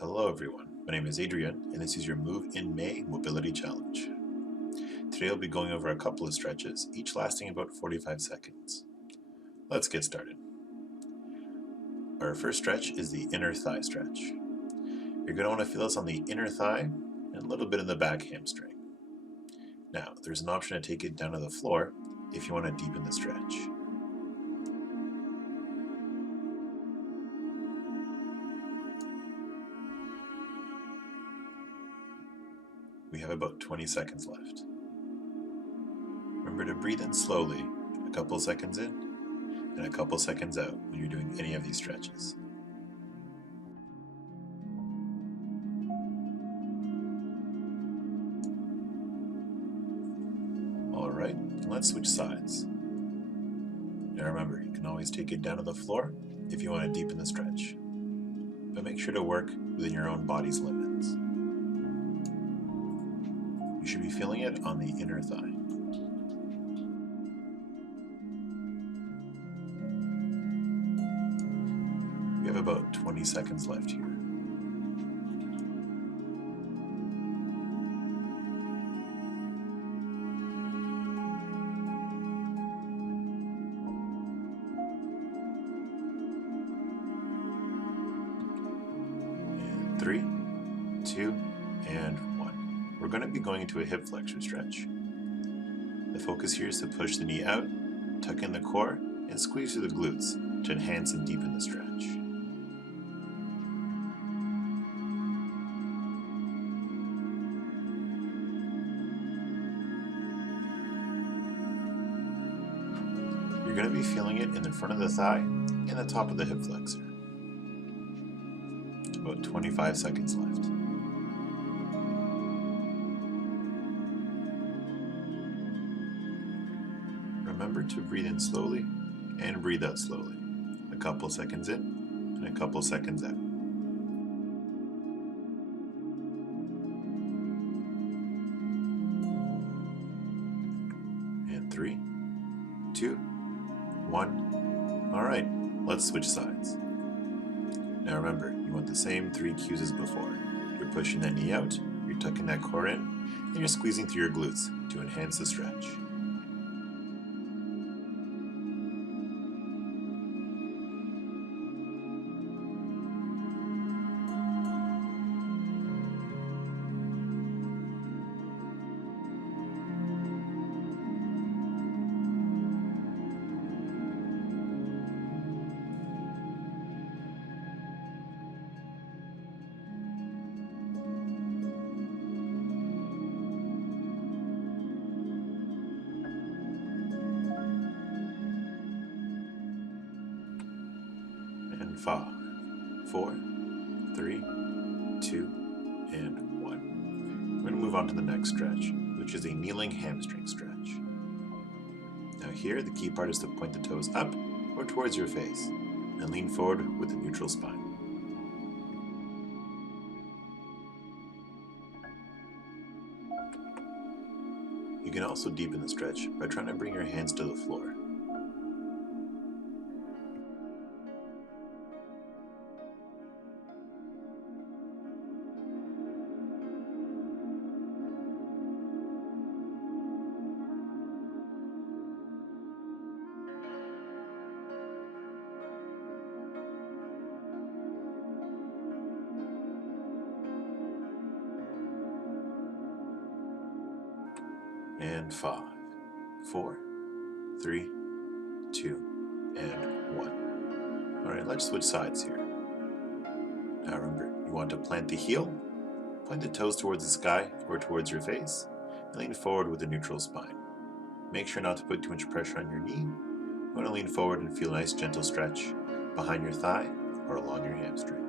Hello everyone, my name is Adrian and this is your Move in May Mobility Challenge. Today I'll be going over a couple of stretches, each lasting about 45 seconds. Let's get started. Our first stretch is the inner thigh stretch. You're going to want to feel this on the inner thigh and a little bit in the back hamstring. Now, there's an option to take it down to the floor if you want to deepen the stretch. We have about 20 seconds left. Remember to breathe in slowly, a couple seconds in, and a couple seconds out when you're doing any of these stretches. Alright, let's switch sides. Now remember, you can always take it down to the floor if you want to deepen the stretch, but make sure to work within your own body's limits. You should be feeling it on the inner thigh. We have about 20 seconds left here. And 3, 2, and 1. We're going to be going into a hip flexor stretch. The focus here is to push the knee out, tuck in the core, and squeeze through the glutes to enhance and deepen the stretch. You're going to be feeling it in the front of the thigh and the top of the hip flexor. About 25 seconds left. Remember to breathe in slowly and breathe out slowly. A couple seconds in and a couple seconds out. And 3, 2, 1. Alright, let's switch sides. Now remember, you want the same 3 cues as before. You're pushing that knee out, you're tucking that core in, and you're squeezing through your glutes to enhance the stretch. And 5, 4, 3, 2, and 1. We're going to move on to the next stretch, which is a kneeling hamstring stretch. Now here, the key part is to point the toes up or towards your face, and lean forward with a neutral spine. You can also deepen the stretch by trying to bring your hands to the floor. And 5, 4, 3, 2, and 1. Alright, let's switch sides here. Now remember, you want to plant the heel, point the toes towards the sky or towards your face, and lean forward with a neutral spine. Make sure not to put too much pressure on your knee. You want to lean forward and feel a nice gentle stretch behind your thigh or along your hamstring.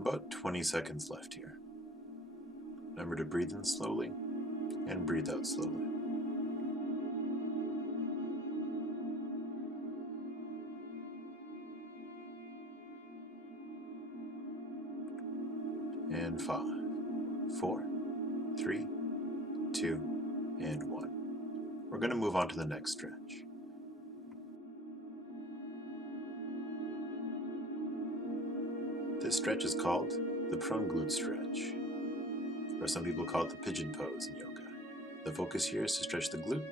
About 20 seconds left here. Remember to breathe in slowly and breathe out slowly. And 5, 4, 3, 2, and 1. We're going to move on to the next stretch. This stretch is called the prone glute stretch, or some people call it the pigeon pose in yoga. The focus here is to stretch the glute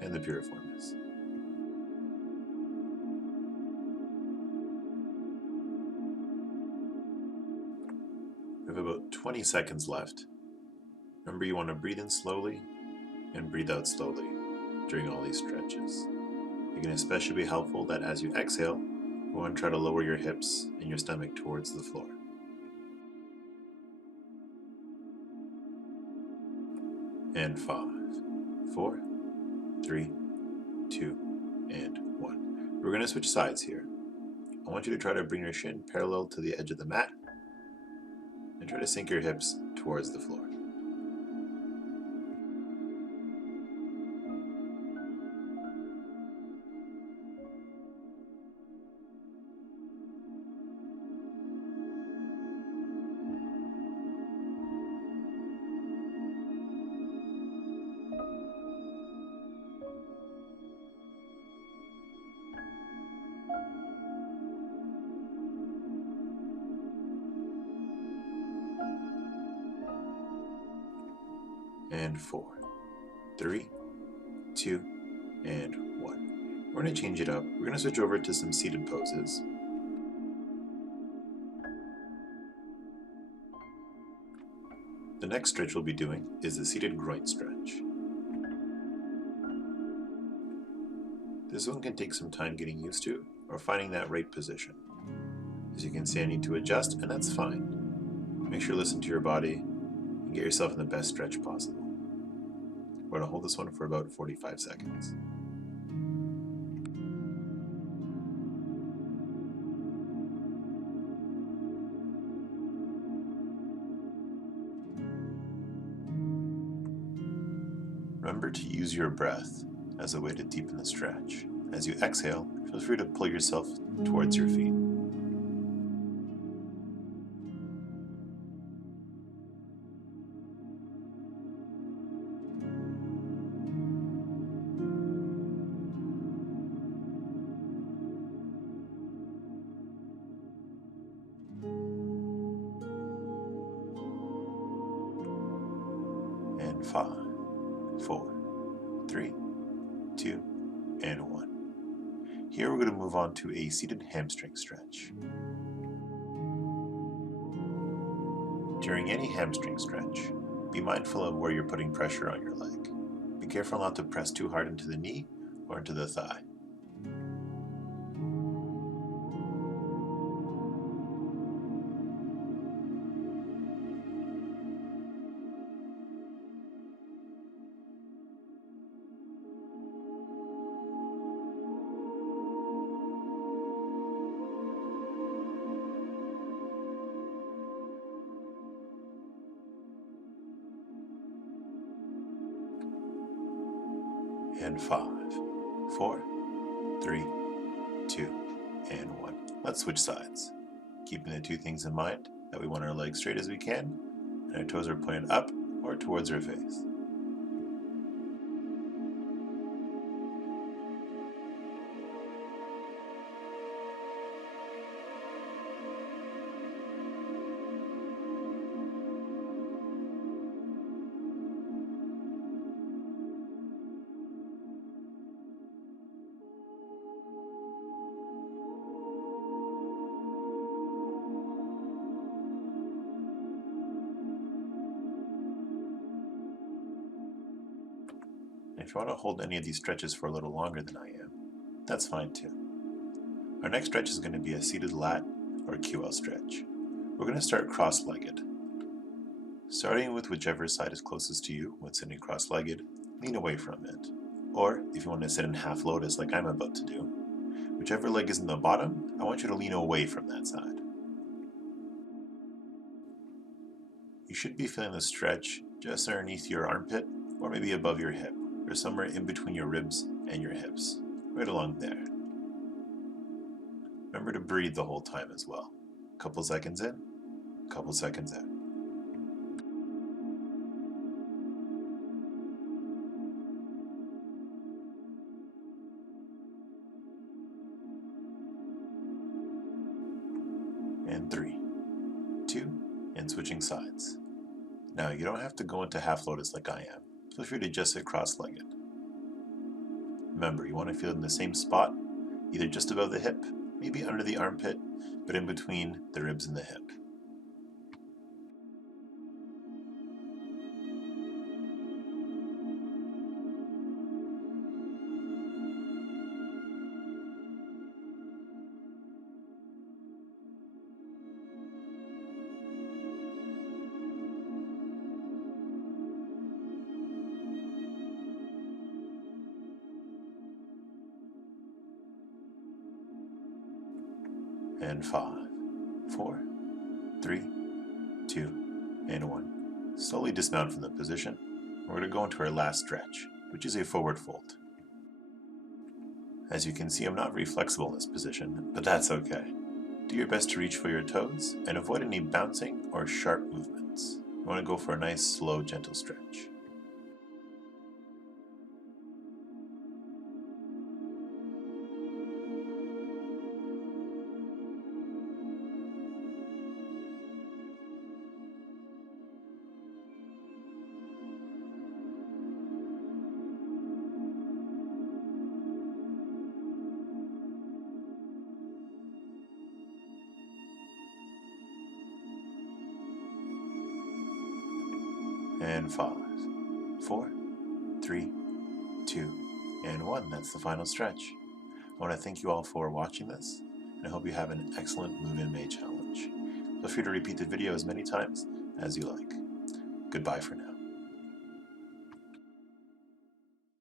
and the piriformis. We have about 20 seconds left. Remember, you want to breathe in slowly and breathe out slowly during all these stretches. It can especially be helpful that as you exhale, you want to try to lower your hips and your stomach towards the floor. And 5, 4, 3, 2, and 1. We're going to switch sides here. I want you to try to bring your shin parallel to the edge of the mat and try to sink your hips towards the floor. And 4, 3, 2, and 1. We're going to change it up. We're going to switch over to some seated poses. The next stretch we'll be doing is the seated groin stretch. This one can take some time getting used to or finding that right position. As you can see, I need to adjust, and that's fine. Make sure to listen to your body and get yourself in the best stretch possible. We're going to hold this one for about 45 seconds. Remember to use your breath as a way to deepen the stretch. As you exhale, feel free to pull yourself towards your feet. And 5, 4, 3, 2, and 1. Here we're going to move on to a seated hamstring stretch. During any hamstring stretch, be mindful of where you're putting pressure on your leg. Be careful not to press too hard into the knee or into the thigh. And 5, 4, 3, 2, and 1. Let's switch sides. Keeping the two things in mind, that we want our legs straight as we can, and our toes are pointed up or towards our face. If you want to hold any of these stretches for a little longer than I am, that's fine too. Our next stretch is going to be a seated lat or QL stretch. We're going to start cross-legged. Starting with whichever side is closest to you when sitting cross-legged, lean away from it. Or if you want to sit in half lotus like I'm about to do, whichever leg is in the bottom, I want you to lean away from that side. You should be feeling the stretch just underneath your armpit or maybe above your hip, or somewhere in between your ribs and your hips, right along there. Remember to breathe the whole time as well. Couple seconds in, couple seconds out. and 3, 2, and switching sides. Now, you don't have to go into half lotus like I am. Feel free to just sit cross-legged. Remember, you want to feel in the same spot, either just above the hip, maybe under the armpit, but in between the ribs and the hip. And 5, 4, 3, 2, and 1. Slowly dismount from the position. We're going to go into our last stretch, which is a forward fold. As you can see, I'm not very flexible in this position, but that's okay. Do your best to reach for your toes and avoid any bouncing or sharp movements. You want to go for a nice, slow, gentle stretch. And 5, 4, 3, 2, and 1. That's the final stretch. I want to thank you all for watching this, and I hope you have an excellent Move in May challenge. Feel free to repeat the video as many times as you like. Goodbye for now.